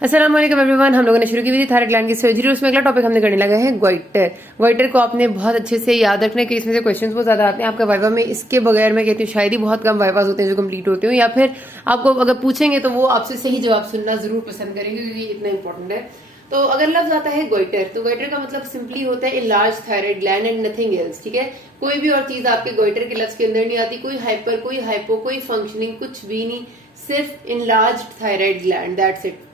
अस्सलाम वालेकुम एवरीवन। हम लोगों ने शुरू की हुई थी थायराइड ग्लैंड की सर्जरी। उसमें अगला टॉपिक हमने करने लगा है गोइटर। गोइटर को आपने बहुत अच्छे से याद रखना है कि इसमें से क्वेश्चंस बहुत ज्यादा आते हैं आपका वाइवा में। इसके बगैर मैं कहती हूँ शायद ही बहुत कम वाइवाज होते हैं जो कंप्लीट होते हो, या फिर आपको अगर पूछेंगे तो वो आपसे सही जवाब सुनना जरूर पसंद करेंगे क्योंकि इतना इंपॉर्टेंट है। तो अगर लफ्ज आता है गोइटर, तो गोइटर का मतलब सिंपली होता है large thyroid gland and nothing else. ठीक है, कोई भी और चीज आपके गोइटर के लफ्ज के अंदर नहीं आती। कोई हाइपर, कोई हाइपो, कोई फंक्शनिंग, कुछ भी नहीं, सिर्फ enlarge thyroid gland, that's it.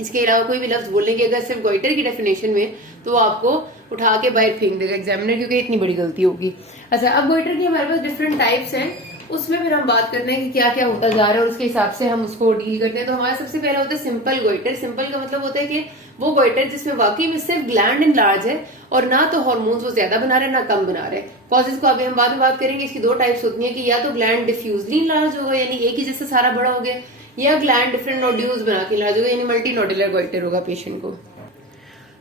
इसके अलावा कोई भी लफ्ज बोलेंगे अगर सिर्फ गोइटर की डेफिनेशन में, तो वो आपको उठा के बाहर फेंक देगा एग्जामिनर, क्योंकि इतनी बड़ी गलती होगी। अच्छा, अब गोइटर की हमारे पास डिफरेंट टाइप्स हैं, उसमें फिर हम बात करते हैं कि क्या क्या होता जा रहा है और उसके हिसाब से हम उसको डील करते हैं। तो हमारा सबसे पहले होता है सिंपल गोइटर। सिंपल का मतलब होता है कि वो गोइटर जिसमें वाकई में सिर्फ ग्लैंड इनलार्ज है और ना तो हार्मोन्स वो ज्यादा बना रहे ना कम बना रहे। कॉजेज को अभी हम बाद में बात करेंगे। इसकी दो टाइप्स होती है कि या तो ग्लैंड डिफ्यूजली इनलार्ज होगा, यानी एक ही जैसे सारा बड़ा हो गया, या ग्लैंड डिफरेंट नोड्यूल्स बना के इलाज होगा, यानी मल्टी नोडुलर गोइटर होगा पेशेंट को।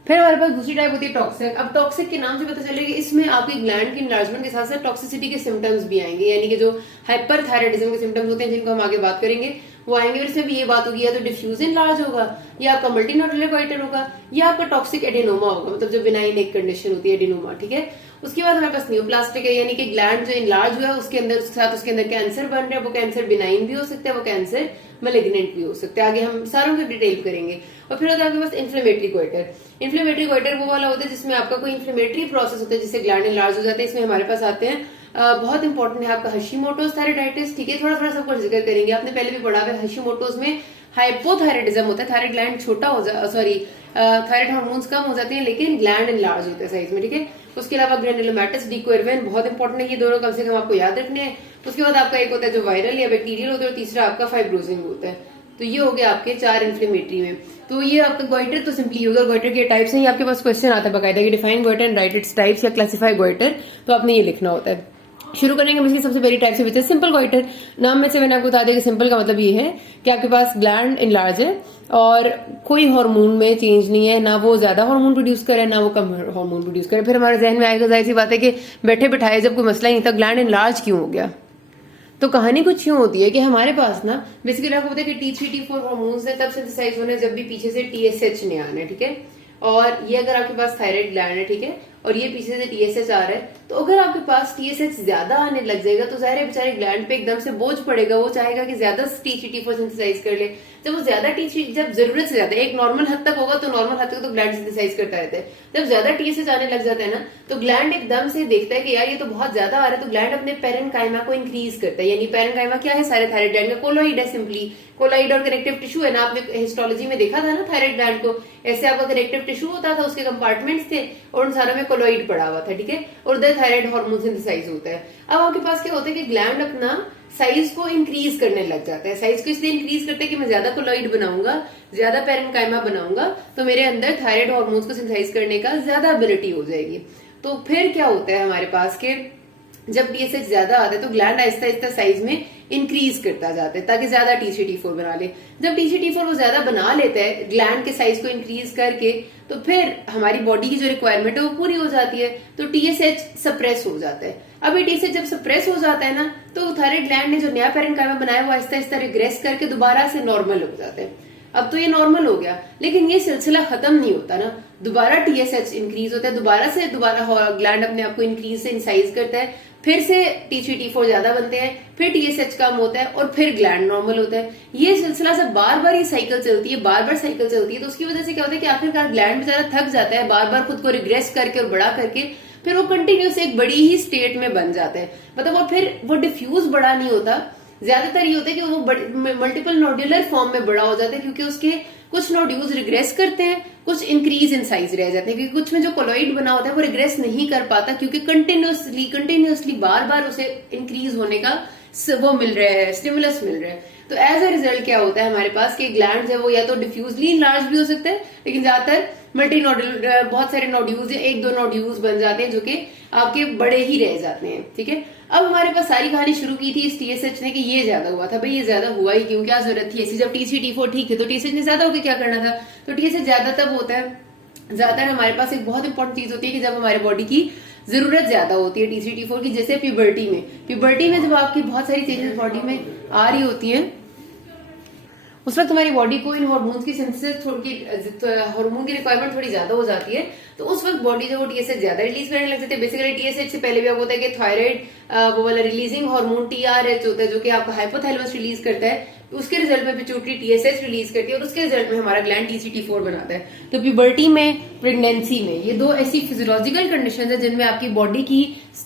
फिर हमारे पास दूसरी टाइप होती है टॉक्सिक। अब टॉक्सिक के नाम से पता चलेगा इसमें आपकी ग्लैंड की इनलार्जमेंट के साथ साथ टॉक्सिसिटी के सिम्टम्स भी आएंगे, यानी कि जो हाइपरथायराइडिज्म के सिम्टम्स होते हैं जिनको हम आगे बात करेंगे वो आएंगे। और इसमें भी ये बात होगी या तो डिफ्यूज इनलार्ज होगा, या आपका मल्टी नोडुलर गोइटर होगा, या आपका टॉक्सिक एडेनोमा होगा, मतलब जो बिनाइन एक कंडीशन होती है एडेनोमा। ठीक है, उसके बाद हमारे पास न्यूप्लास्टिक है, यानी कि ग्लैंड जो इनलार्ज हुआ है उसके अंदर साथ उसके अंदर कैंसर बन रहा है। वो कैंसर बिनाइन भी हो सकता है, वो कैंसर मैलिग्नेंट भी हो सकता है। आगे हम सारों को डिटेल करेंगे। और फिर होता है आपके पास इन्फ्लेमेटरी गोइटर। इन्फ्लेमेटरी गोइटर वो वाला होता है जिसमें आपका कोई इन्फ्लेमेटरी प्रोसेस होता है जिससे ग्लैंड इनलार्ज हो जाते हैं। इसमें हमारे पास आते हैं बहुत इंपॉर्टेंट है आपका हशीमोटोज थायराइडाइटिस। ठीक है, थोड़ा थोड़ा सब कुछ जिक्र करेंगे, आपने पहले भी पढ़ा है। हशीमोटोज में हाइपोथायराइडिज्म होता है, थायराइड ग्लैंड छोटा हो जाता, सॉरी थायराइड हार्मोन्स कम हो जाते हैं लेकिन ग्लैंड इनलार्ज होते हैं साइज में। ठीक है, उसके अलावा ग्रेनुलोमैटस, डिक्वेरवेन बहुत इंपॉर्टेंट है, ये दोनों कम से कम आपको याद रखने हैं। उसके बाद आपका एक होता है जो वायरल या बैक्टीरियल होता है, और तीसरा आपका फाइब्रोजिंग होता है। तो ये हो गया आपके चार इन्फ्लेमेटरी में। तो ये आपका गोइटर तो सिंपली होगा। गोइटर के टाइप्स हैं, ये आपके पास क्वेश्चन आता है बकायदा कि define goitre and right its types या क्लासिफाई गोइटर, तो आपने ये लिखना होता है। शुरू करेंगे हम इसकी सबसे पहली टाइप से बच्चे सिंपल गोइटर। नाम में से मैंने आपको बता दिया कि सिंपल का मतलब ये है कि आपके पास ग्लैंड इनलार्ज है और कोई हार्मोन में चेंज नहीं है, ना वो ज्यादा हार्मोन प्रोड्यूस करे ना वो कम हार्मोन प्रोड्यूस करे। फिर हमारे जहन में आएगा जाहिर सी बात है कि बैठे बिठाए जब कोई मसला ही नहीं था, ग्लैंड इनलार्ज क्यों हो गया। तो कहानी कुछ यूं होती है कि हमारे पास ना बेसिकली आपको पता है कि T3 T4 हार्मोन्स है तब सिंथेसाइज होने जब भी पीछे से TSH ने आना है। ठीक है, और ये अगर आपके पास थायराइड ग्लैंड है, ठीक है, और ये पीछे से TSH आ रहा है, तो अगर आपके पास TSH ज्यादा आने लग जाएगा तो जाहिर है बेचारे ग्लैंड पे एकदम से बोझ पड़ेगा। वो चाहेगा कि ज्यादा T3 T4 सिंथेसाइज कर ले। जब वो ज्यादा T3 जब जरूरत से ज्यादा एक नॉर्मल हद तक होगा तो नॉर्मल हद तक तो ग्लैंड सिंथेसाइज करता रहता है। जब ज्यादा TSH आने लग जाता है ना तो ग्लैंड एकदम से देखता है कि यार ये तो बहुत ज्यादा आ रहा है, तो ग्लैंड अपने पेरेन्काइमा को इंक्रीज करता है। यानी पेरेन्काइमा क्या है, सारे थायराइड ग्लैंड का कोलोइड है, सिंपली कोलाइड और कनेक्टिव टिश्यू है ना। आपने हिस्टोलॉजी में देखा था ना थायराइड ग्लैंड को, ऐसे आपका कनेक्टिव टिश्यू होता था, उसके कंपार्टमेंट्स थे और उन सारों में कोलोइड पड़ा हुआ था। ठीक है, और उधर थायराइड हार्मोन सिंथेसाइज होता है। अब आपके पास क्या होता है कि ग्लैंड अपना साइज को इंक्रीज करने लग जाता है। साइज को इसलिए इंक्रीज करते हैं कि मैं ज्यादा कोलोइड बनाऊंगा, ज्यादा पेरेन्काइमा बनाऊंगा, तो मेरे अंदर थायराइड हार्मोन्स को सिंथेसाइज करने का ज्यादा एबिलिटी हो जाएगी। तो फिर क्या होता है हमारे पास के जब TSH ज्यादा आता है तो ग्लैंड आहिस्ता आहिस्ता साइज में इंक्रीज करता जाता है ताकि ज्यादा T3 T4 बना ले। जब T3 T4 वो ज्यादा बना लेता है ग्लैंड के साइज को इंक्रीज करके, तो फिर हमारी बॉडी की जो रिक्वायरमेंट है वो पूरी हो जाती है, तो TSH सप्रेस हो जाता है। अब ये TSH जब सप्रेस हो जाता है ना तो थायराइड ग्लैंड ने जो नया पेरेन्काइमा बनाया वो आहिस्ता आहिस्ता रिग्रेस करके दोबारा से नॉर्मल हो जाता है। अब तो ये नॉर्मल हो गया, लेकिन ये सिलसिला खत्म नहीं होता ना, दोबारा TSH इंक्रीज होता है, दोबारा ग्लैंड अपने आप को इंक्रीज से इंसाइज करता है, फिर से T3 T4 ज्यादा बनते हैं, फिर TSH कम होता है और फिर ग्लैंड नॉर्मल होता है। ये सिलसिला से बार बार ये साइकिल चलती है, बार बार साइकिल चलती है। तो उसकी वजह से क्या होता है कि आखिरकार ग्लैंड बेचारा थक जाता है, बार बार खुद को रिग्रेस करके और बड़ा करके फिर वो कंटिन्यूस एक बड़ी ही स्टेट में बन जाता है। मतलब वो फिर वो डिफ्यूज बड़ा नहीं होता, ज्यादातर ये होता है कि वो मल्टीपल नोड्यूलर फॉर्म में बड़ा हो जाता है, क्योंकि उसके कुछ नोड्यूल्स रिग्रेस करते हैं, कुछ इंक्रीज इन साइज रह जाते हैं, क्योंकि कुछ में जो कोलोइड बना होता है वो रिग्रेस नहीं कर पाता, क्योंकि कंटिन्यूसली बार बार उसे इंक्रीज होने का वो मिल रहा है, स्टिमुलस मिल रहा है। तो एज अ रिजल्ट क्या होता है हमारे पास कि ग्लैंड है वो या तो डिफ्यूजली इनलार्ज भी हो सकता है, लेकिन ज्यादातर मल्टी नोड्यूल बहुत सारे नोड्यूल्स या एक दो नोड्यूल्स बन जाते हैं जो कि आपके बड़े ही रह जाते हैं। ठीक है, अब हमारे पास सारी कहानी शुरू की थी इस TSH ने कि ये ज्यादा हुआ था। भाई ये ज्यादा हुआ ही क्यों, क्या जरूरत थी ऐसी, जब T3 T4 ठीक है तो TSH ने ज्यादा होकर क्या करना था। तो TSH ज्यादा तब होता है, ज्यादातर हमारे पास एक बहुत इंपॉर्टेंट चीज होती है कि जब हमारे बॉडी की जरूरत ज्यादा होती है T3 T4 की, जैसे प्यूबर्टी में जब आपकी बहुत सारी चेंजेस बॉडी में आ रही होती है उस वक्त हमारी बॉडी को इन हार्मोन्स की सिंथेसिस हार्मोन की रिक्वायरमेंट थोड़ी ज्यादा हो जाती है, तो उस वक्त बॉडी जो टीएसएच ज्यादा रिलीज करने लग जाती है। बेसिकली टीएसएच से पहले भी आपको होता है कि थायराइड वो वाला रिलीजिंग हार्मोन टीआरएच होता है जो कि आपका हाइपोथैलेमस रिलीज करता है, उसके रिजल्ट में पिट्यूटरी टीएसएच रिलीज करती है और उसके रिजल्ट में हमारा ग्लैंड टीसीटी4 बनाता है। तो प्यूबर्टी में, प्रेगनेंसी में, ये दो ऐसी फिजियोलॉजिकल कंडीशंस है जिनमें आपकी बॉडी की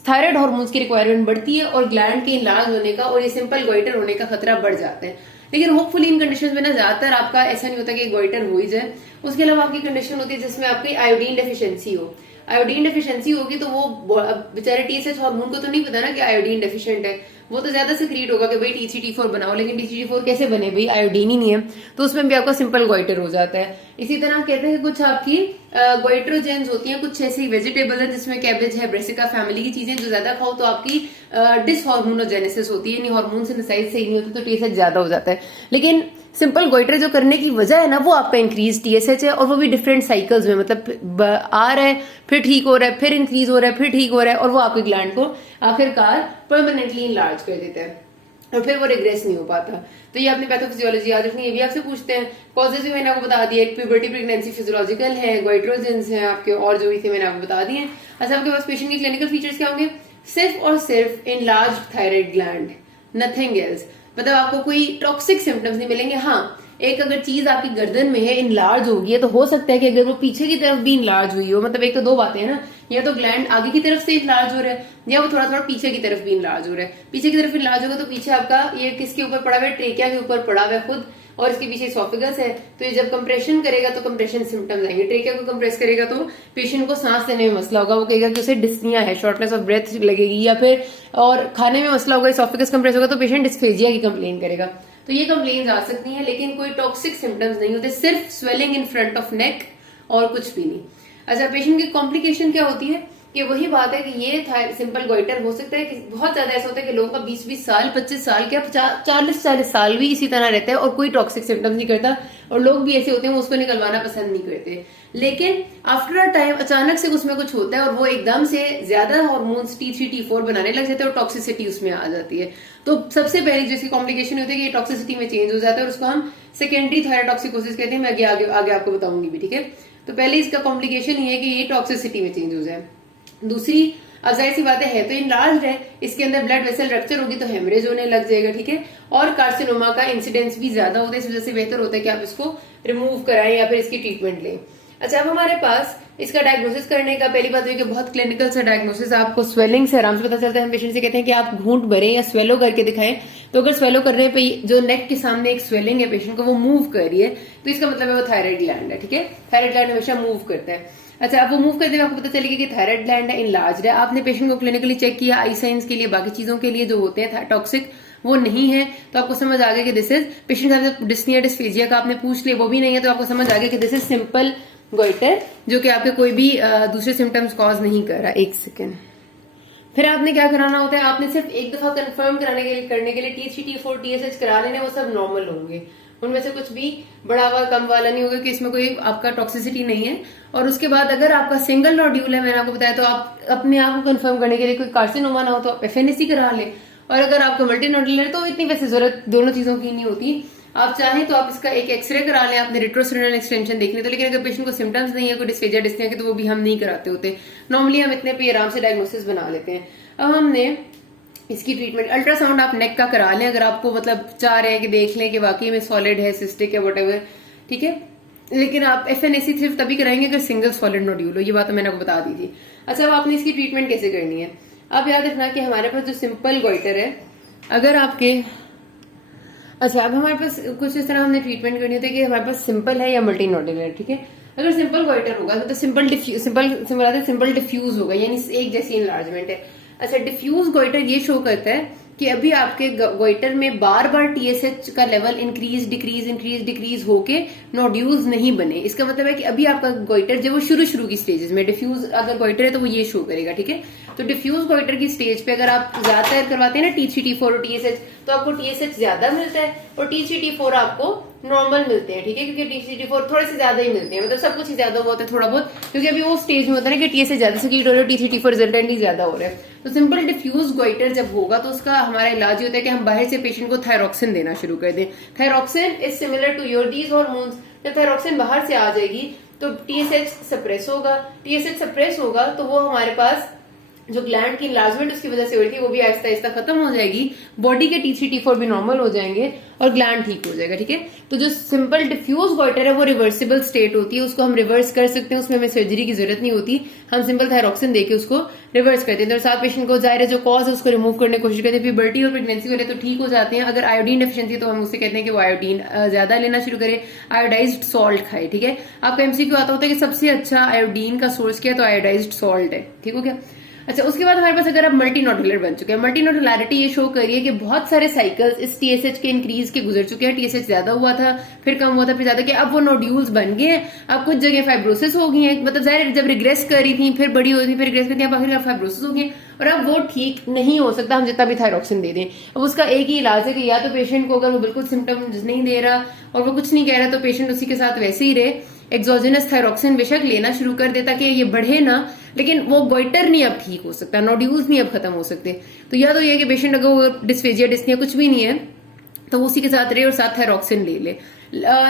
थायराइड हार्मोन्स की रिक्वायरमेंट बढ़ती है और ग्लैंड के इनलार्ज होने का और ये सिंपल गोइटर होने का खतरा बढ़ जाता है। लेकिन होपफुली इन कंडीशंस में ना ज्यादातर आपका ऐसा नहीं होता कि गोइटर हो ही जाए। उसके अलावा आपकी कंडीशन होती है जिसमें आपकी आयोडीन डेफिशिएंसी हो। आयोडीन डेफिशिएंसी होगी तो वो बेचारे टीएसएच हार्मोन को तो नहीं पता ना कि आयोडीन डेफिशिएंट है, वो तो ज्यादा सिक्रीट होगा कि भाई टीसीटी4 बनाओ, लेकिन टीसीटी4 कैसे बने भाई, आयोडीन ही नहीं है, तो उसमें भी आपका सिंपल गोइटर हो जाता है। इसी तरह कहते हैं कि कुछ आपकी गोइट्रोजेंस होती हैं, कुछ ऐसी वेजिटेबल है जिसमें कैबेज है, ब्रेसिका फैमिली की चीजें जो ज्यादा खाओ तो आपकी डिसहार्मोनोजेनेसिस होती है, यानी हार्मोन सिंथेसाइज सही नहीं होता तो टीएसएच ज्यादा हो जाता है। लेकिन सिंपल गोइटर जो करने की वजह है ना वो आपका इंक्रीज टीएसएच है, और वो भी डिफरेंट साइकिल्स में, मतलब आ रहा है फिर ठीक हो रहा है, फिर इंक्रीज हो रहा है, फिर ठीक हो रहा है, और वो आपके ग्लैंड को आखिरकार परमानेंटली इनलार्ज कर देता है और फिर वो रिग्रेस नहीं हो पाता। तो ये आपने पैथोफिजियोलॉजी याद रखनी है, ये भी आपसे पूछते हैं। कॉजेज भी मैंने आपको बता दिए, प्यूबर्टी प्रेगनेंसी फिजियोलॉजिकल है, गोइट्रोजेंस हैं आपके, और जो भी थे मैंने आपको बता दिए। अच्छा, आपके पास पेशेंट के क्लिनिकल फीचर्स क्या होंगे? सिर्फ और सिर्फ enlarge thyroid gland, nothing else. मतलब आपको कोई टॉक्सिक सिम्टम्स नहीं मिलेंगे। हाँ, एक अगर चीज आपकी गर्दन में है, इनलार्ज होगी है, तो हो सकता है कि अगर वो पीछे की तरफ भी इनलार्ज हुई हो, मतलब एक तो दो बातें हैं ना, या तो ग्लैंड आगे की तरफ से इनलार्ज हो रहा है या वो थोड़ा थोड़ा पीछे की तरफ भी इनलार्ज हो रहा है। पीछे की तरफ इनलार्ज होगा तो पीछे आपका ये किसके ऊपर पड़ा हुआ है? ट्रेकिया के ऊपर पड़ा हुआ है खुद, और इसके पीछे इसोफेगस है। तो ये जब कंप्रेशन करेगा तो कंप्रेशन सिम्टम्स आएंगे। ट्रेकिया को कंप्रेस करेगा तो पेशेंट को सांस लेने में मसला होगा, वो कहेगा कि उसे डिस्निया है, शॉर्टनेस ऑफ ब्रेथ लगेगी, या फिर और खाने में मसला होगा, इसोफेगस कंप्रेस होगा तो पेशेंट डिस्फेजिया की कंप्लेन करेगा। तो ये कंप्लेन आ सकती हैं, लेकिन कोई टॉक्सिक सिम्टम्स नहीं होते, सिर्फ swelling in front of neck और कुछ भी नहीं। अच्छा, पेशेंट की कॉम्प्लिकेशन क्या होती है कि वही बात है कि ये सिंपल गोइटर हो सकता है कि बहुत ज्यादा ऐसा होता है कि लोगों का 20-20 साल, 25 साल, क्या 40-40 साल भी इसी तरह रहता है और कोई टॉक्सिक सिम्टम्स नहीं करता, और लोग भी ऐसे होते हैं वो उसको निकलवाना पसंद नहीं करते। लेकिन आफ्टर अ टाइम अचानक से उसमें कुछ होता है और वो एकदम से ज्यादा हार्मोन्स T3 T4 बनाने लग जाते हैं और टॉक्सिसिटी उसमें आ जाती है। तो सबसे पहली जिसकी कॉम्प्लिकेशन होती है कि ये टॉक्सिसिटी में चेंज हो जाता है और उसको हम सेकेंडरी थायराइडोटॉक्सिकोसिस कहते हैं। मैं आगे आपको बताऊंगी भी, ठीक है। तो पहले इसका कॉम्प्लिकेशन ये है कि ये टॉक्सिसिटी में चेंज हो जाए। दूसरी, अब जाहिर सी बात है तो इनलार्ज है, इसके अंदर ब्लड वेसल रप्चर होगी तो हेमरेज होने लग जाएगा, ठीक है। और कार्सिनोमा का इंसिडेंस भी ज्यादा होता है, इस वजह से बेहतर होता है कि आप इसको रिमूव कराएं या फिर इसकी ट्रीटमेंट लें। अच्छा, अब हमारे पास इसका डायग्नोसिस करने का पहली बात है कि बहुत क्लिनिकल सा डायग्नोसिस आपको स्वेलिंग से आराम से पता चलता है। हम पेशेंट से कहते हैं कि आप घूंट भरें या स्वेलो करके दिखाएं, तो अगर स्वेलो करने पे जो नेक के सामने एक स्वेलिंग है पेशेंट को वो मूव कर रही है तो इसका मतलब है वो थायराइड ग्लैंड है, ठीक है। थायराइड ग्लैंड हमेशा मूव करता है। अच्छा, अब वो मूव करते हुए आपको पता चलेगा कि थायराइड ग्लैंड है, इनलार्ज है। आपने पेशेंट को क्लिनिकली चेक किया, आई साइंस के लिए, बाकी चीजों के लिए जो होते हैं टॉक्सिक वो नहीं है, तो आपको समझ आ गया कि दिस इज पेशेंट का डिस्निया डिस्फेजिया का आपने पूछ लिया, वो भी नहीं है, तो आपको समझ आ गया कि दिस इज सिंपल गोइटर जो कि आपके कोई भी दूसरे सिम्टम्स कॉज नहीं कर रहा। एक सेकेंड, फिर आपने क्या कराना होता है? आपने सिर्फ एक दफा कंफर्म करने के लिए T3 T4 TSH करा लेने, वो सब नॉर्मल होंगे, उनमें से कुछ भी बड़ा हुआ कम वाला नहीं होगा कि इसमें कोई आपका टॉक्सिसिटी नहीं है। और उसके बाद अगर आपका सिंगल नोड्यूल है, मैंने आपको बताया, तो आप अपने आप को कंफर्म करने के लिए कोई कार्सिनोमा ना हो तो आप FNAC करा ले, और अगर आपका मल्टी नोड्यूल है तो इतनी वैसे जरूरत दोनों चीजों की नहीं होती। आप चाहें तो आप इसका एक एक्सरे करा लें, आपने रेट्रोसिनेल एक्सटेंशन देखने तो, लेकिन अगर पेशेंट को सिम्टम्स नहीं है, कोई डिस्फेजिया डिस्निया के, तो वो भी हम नहीं कराते होते। नॉर्मली हम इतने पे आराम से डायग्नोसिस बना लेते हैं। अब हमने इसकी ट्रीटमेंट, अल्ट्रासाउंड आप नेक का करा लें अगर आपको मतलब चाह रहे हैं कि देख लें कि वाकई में सॉलिड है, सिस्टिक है, व्हाटएवर, ठीक है। लेकिन आप FNAC सिर्फ तभी कराएंगे अगर सिंगल सॉलिड नोड्यूल हो, ये बात तो मैंने आपको बता दी थी। अच्छा, अब आपने इसकी ट्रीटमेंट कैसे करनी है? आप याद रखना कि हमारे पास जो सिंपल गोइटर है, अगर आपके, अच्छा, अब हमारे पास कुछ इस तरह हमने ट्रीटमेंट करनी होती है कि हमारे पास सिंपल है या मल्टी नोड्यूल है, ठीक है। अगर सिंपल गोइटर होगा तो सिंपल डिफ्यूज होगा, यानी एक जैसी इनलार्जमेंट है। अच्छा, डिफ्यूज गोइटर ये शो करता है कि अभी आपके गोइटर में बार बार TSH का लेवल इंक्रीज डिक्रीज होके नोड्यूल्स नहीं बने। इसका मतलब है कि अभी आपका गोइटर जब वो शुरू की स्टेजेस में, डिफ्यूज अगर गोइटर है तो वो ये शो करेगा, ठीक है। तो डिफ्यूज गोइटर की स्टेज पे अगर आप ज्यादातर करवाते हैं ना T3 T4 और TSH, तो आपको TSH ज्यादा मिलता है और T3 T4 आपको नॉर्मल मिलते हैं, ठीक है, क्योंकि TCT4 थोड़े से ज्यादा ही मिलते हैं, मतलब सब कुछ ही ज्यादा बहुत है थोड़ा बहुत, क्योंकि अभी वो स्टेज में होता है ना कि TSH ज्यादा सक्रीट हो रहा है, TCT4 रिजल्टेंटली ज्यादा हो रहा है। तो सिंपल डिफ्यूज गोइटर जब होगा तो उसका हमारा इलाज ये होता है कि हम बाहर से पेशेंट को थायरोक्सिन देना शुरू कर दें। Thyroxine is similar to your these hormones. जब थायरोक्सिन बाहर से आ जाएगी तो TSH सप्रेस होगा, TSH सप्रेस होगा तो वो हमारे पास जो ग्लैंड की इनलार्जमेंट उसकी वजह से हो रही थी वो भी आहिस्ता आहिस्ता खत्म हो जाएगी, बॉडी के T3 T4 भी नॉर्मल हो जाएंगे और ग्लैंड ठीक हो जाएगा, ठीक है। तो जो सिंपल डिफ्यूज गोइटर है वो रिवर्सिबल स्टेट होती है, उसको हम रिवर्स कर सकते हैं, उसमें हमें सर्जरी की जरूरत नहीं होती, हम सिंपल थायरोक्सिन देके उसको रिवर्स कर देते हैं। और साथ पेशेंट को जाहिर है जो कॉज है उसको रिमूव करने की कोशिश करते हैं। प्यूबर्टी और प्रेगनेंसी वाले तो ठीक हो जाते हैं, अगर आयोडीन डेफिशिएंसी तो हम उससे कहते हैं कि वो आयोडीन ज्यादा लेना शुरू करे, आयोडाइज्ड सॉल्ट खाए, ठीक है। आपका MCQ आता होता है कि सबसे अच्छा आयोडीन का सोर्स क्या है, तो आयोडाइज्ड सॉल्ट है, ठीक हो गया। अच्छा, उसके बाद हमारे पास अगर आप मल्टी नोडुलर बन चुके हैं, मल्टी नोडुलैरिटी ये शो कर रही है कि बहुत सारे साइकिल्स इस TSH के इंक्रीज के गुजर चुके हैं, TSH ज्यादा हुआ था फिर कम हुआ था फिर ज्यादा, कि अब वो नोड्यूल्स बन गए हैं, अब कुछ जगह फाइब्रोसिस हो गई है, मतलब जाहिर जब रिग्रेस कर रही थी फिर बड़ी हो रही थी फिर रिग्रेस करती है, आखिर फाइब्रोसिस हो गई और अब वो ठीक नहीं हो सकता हम जितना भी थायरोक्सिन दे दें। अब उसका एक ही इलाज है कि या तो पेशेंट को अगर वो बिल्कुल सिम्टम्स नहीं दे रहा और वो कुछ नहीं कह रहा तो पेशेंट उसी के साथ वैसे ही रहे, एक्सोजेनस थायरोक्सिन बेशक लेना शुरू कर दे ताकि ये बढ़े ना, लेकिन वो गोइटर नहीं अब ठीक हो सकता, नोड्यूल्स नहीं अब खत्म हो सकते। तो या तो ये कि पेशेंट अगर डिस्फेजिया डिस्निया कुछ भी नहीं है तो उसी के साथ रहे और साथ थायरोक्सिन ले ले,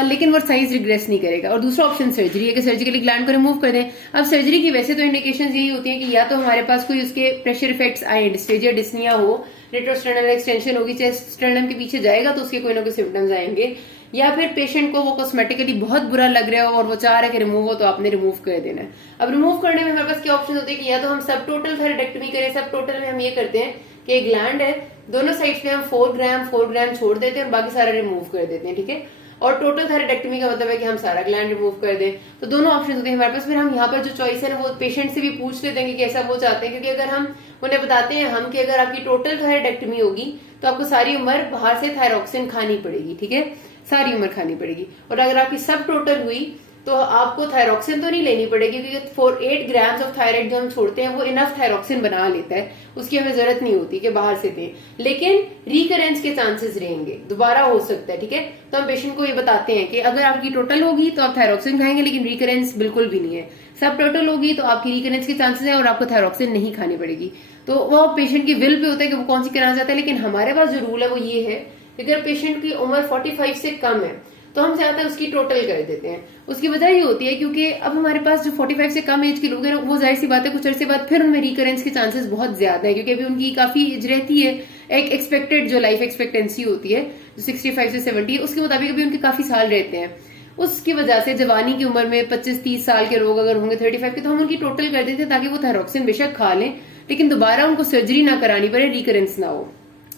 लेकिन वो साइज रिग्रेस नहीं करेगा। और दूसरा ऑप्शन सर्जरी है कि सर्जिकली ग्लैंड को रिमूव कर दें। अब सर्जरी की वैसे तो इंडिकेशन यही होती है कि या तो हमारे पास कोई उसके प्रेशर इफेक्ट्स आए, डिस्फेजिया डिस्निया हो, रेट्रोस्टर्नल एक्सटेंशन होगी, चेस्ट स्टर्नम के पीछे जाएगा तो उसके कोई ना कोई सिम्टम्स आएंगे, या फिर पेशेंट को वो कॉस्मेटिकली बहुत बुरा लग रहा है और वो चाह रहा है कि रिमूव हो तो आपने रिमूव कर देना है। अब रिमूव करने में हमारे पास क्या ऑप्शन होते हैं कि या तो हम सब टोटल थायराइडेक्टमी करें, सब टोटल में हम ये करते हैं कि एक ग्लैंड है दोनों साइड्स पे हम 4 ग्राम छोड़ देते हैं और बाकी सारा रिमूव कर देते हैं, ठीक है। और टोटल थायराइडेक्टमी का मतलब है कि हम सारा ग्लैंड रिमूव कर दें। तो दोनों ऑप्शन होते हैं हमारे पास। फिर हम यहाँ पर जो चॉइस है ना वो पेशेंट से भी पूछ लेते हैं कि कैसा वो चाहते हैं, क्योंकि अगर हम उन्हें बताते हैं हम कि अगर आपकी टोटल थायराइडेक्टमी होगी तो आपको सारी उम्र बाहर से थायरोक्सिन खानी पड़ेगी, ठीक है, सारी उम्र खानी पड़ेगी। और अगर आपकी सब टोटल हुई तो आपको थायरोक्सिन तो नहीं लेनी पड़ेगी, क्योंकि 8 ग्राम्स ऑफ थायराइड जो हम छोड़ते हैं वो इनफ थायरोक्सिन बना लेता है, उसकी हमें जरूरत नहीं होती कि बाहर से दें। लेकिन रिकरेंस के चांसेस रहेंगे, दोबारा हो सकता है, ठीक है। तो हम पेशेंट को ये बताते हैं कि अगर आपकी टोटल होगी तो आप थायरोक्सिन खाएंगे, लेकिन रिकरेंस बिल्कुल भी नहीं है। सब टोटल होगी तो आपकी रिकरेंस के चांसेस है और आपको थायरोक्सिन नहीं खानी पड़ेगी। तो वो पेशेंट की विल पे होता है कि वो कौन सी कराना चाहता है। लेकिन हमारे पास जो रूल है वो ये है कि अगर पेशेंट की उम्र 45 से कम है तो हम ज्यादातर उसकी टोटल कर देते हैं। उसकी वजह ये होती है क्योंकि अब हमारे पास जो 45 से कम एज के लोग हैं वो जाहिर सी बात है कुछ अरसे बाद फिर उनमें रिकरेंस के चांसेस बहुत ज्यादा है, क्योंकि अभी उनकी काफी एज रहती है, एक एक्सपेक्टेड जो लाइफ एक्सपेक्टेंसी होती है जो 65 से 70 उसके मुताबिक अभी उनके काफी साल रहते हैं। उसकी वजह से जवानी की उम्र में 25-30 साल के लोग अगर होंगे 35 के तो हम उनकी टोटल कर देते हैं ताकि वो थायरोक्सिन बेशक खा लें लेकिन दोबारा उनको सर्जरी ना करानी पड़े, रिकरेंस ना हो।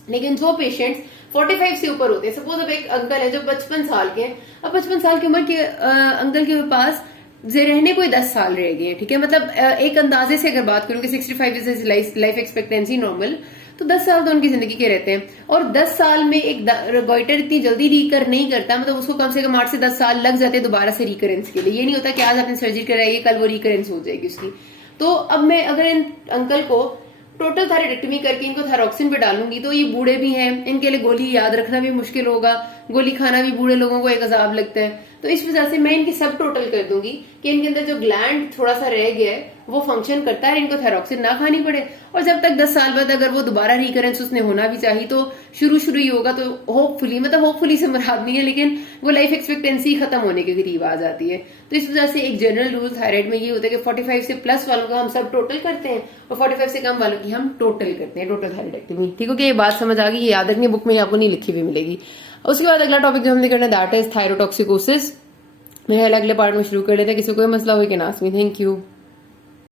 लेकिन जो पेशेंट्स 45 से ऊपर होते हैं, सपोज अब एक अंकल है जो 55 साल के हैं, अब 55 साल की उम्र के अंकल के पास रहने कोई 10 साल रह गए, ठीक है। मतलब एक अंदाजे से अगर बात करूं कि 65 इज लाइफ एक्सपेक्टेंसी नॉर्मल, तो 10 साल तो उनकी जिंदगी के रहते हैं। और 10 साल में एक गोइटर इतनी जल्दी रिकर नहीं करता, मतलब उसको कम से कम 8 से 10 साल लग जाते हैं दोबारा से रिकरेंस के लिए। ये नहीं होता कि आज आपने सर्जरी कराई कल वो रिकरेंस हो जाएगी उसकी। तो अब मैं अगर इन अंकल को टोटल थायराइडेक्टमी करके इनको थायरोक्सिन पे डालूंगी तो ये बूढ़े भी हैं, इनके लिए गोली याद रखना भी मुश्किल होगा, गोली खाना भी बूढ़े लोगों को एक अजाब लगता है। तो इस वजह से मैं इनकी सब टोटल कर दूंगी कि इनके अंदर जो ग्लैंड थोड़ा सा रह गया है वो फंक्शन करता है, इनको थायरोक्सिन ना खानी पड़े। और जब तक 10 साल बाद अगर वो दोबारा रिकरेंस उसने होना भी चाहिए तो शुरू ही होगा, तो होपफुली से मुराद नहीं है, लेकिन वो लाइफ एक्सपेक्टेंसी खत्म होने के करीब आ जाती है। तो इस वजह से एक जनरल रूल थायराइड में ये होता है कि 45 से प्लस वालों का हम सब टोटल करते हैं और 45 से कम वालों की हम टोटल करते हैं, टोटल थायराइडेक्टमी, ठीक है। ये बात समझ आ गई, याद रखनी, बुक में आपको नहीं लिखी हुई मिलेगी। उसके बाद अगला टॉपिक जो हमने करना दैट इज थायरोटॉक्सिकोसिस। मेरे अगले पार्ट में शुरू कर लेते हैं। किसी को कोई मसला हो कि ना, थैंक यू।